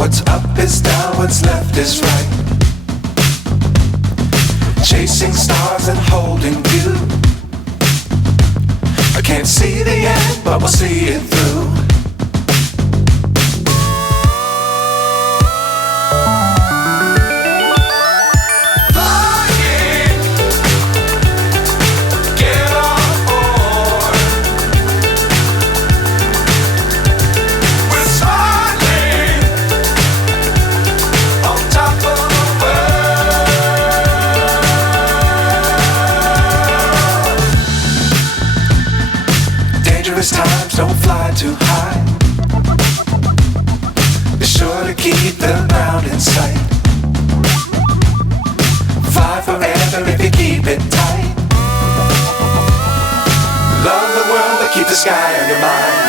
What's up is down, what's left is right. Chasing stars and holding you. I can't see the end, but we'll see it through. Times don't fly too high. Be sure to keep the ground in sight. Fly forever if you keep it tight. Love the world but keep the sky on your mind.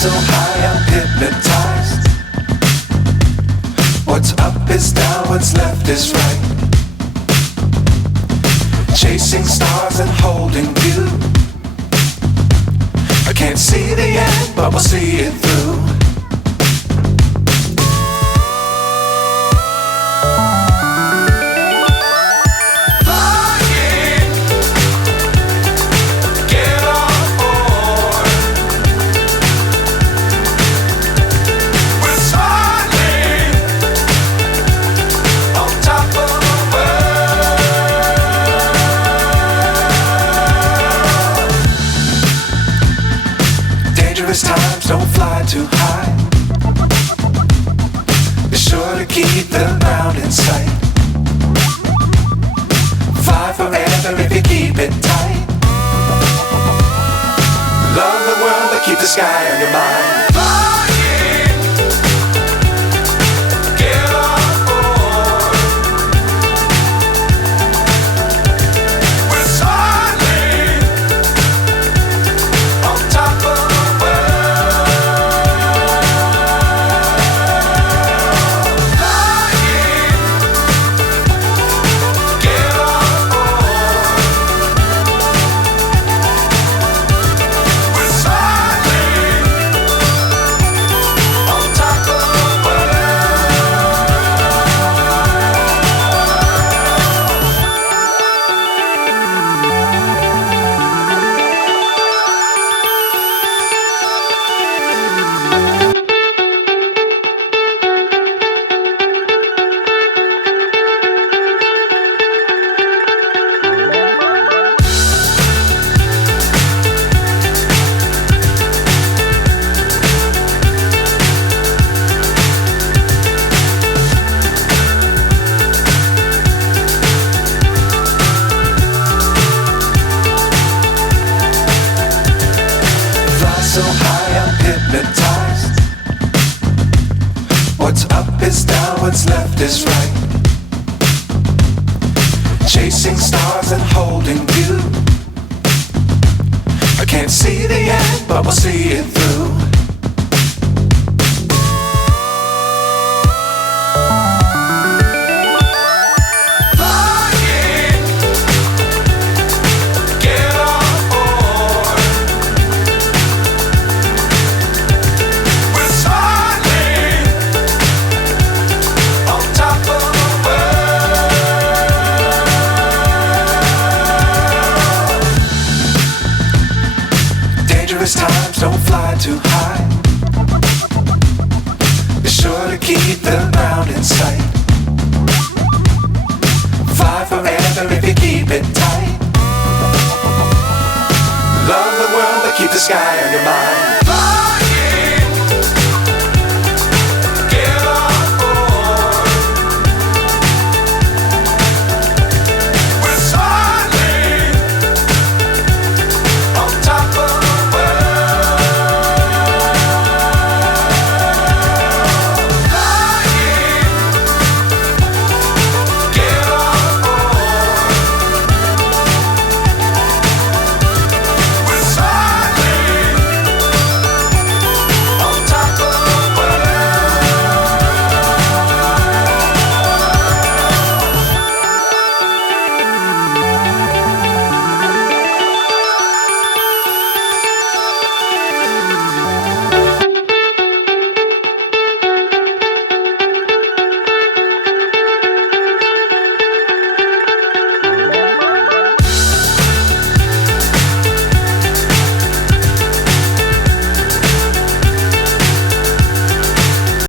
So high I'm hypnotized. What's up is down, what's left is right. Chasing stars and holding you. I can't see the end, but we'll see it through. Times don't fly too high. Be sure to keep the ground in sight. Fly forever if you keep it tight. Love the world but keep the sky on your mind. So high I'm hypnotized. What's up is down, what's left is right. Chasing stars and holding you. I can't see the end, but we'll see it through. found in sight. Fly forever if you keep it tight. Love the world but keep the sky on your mind.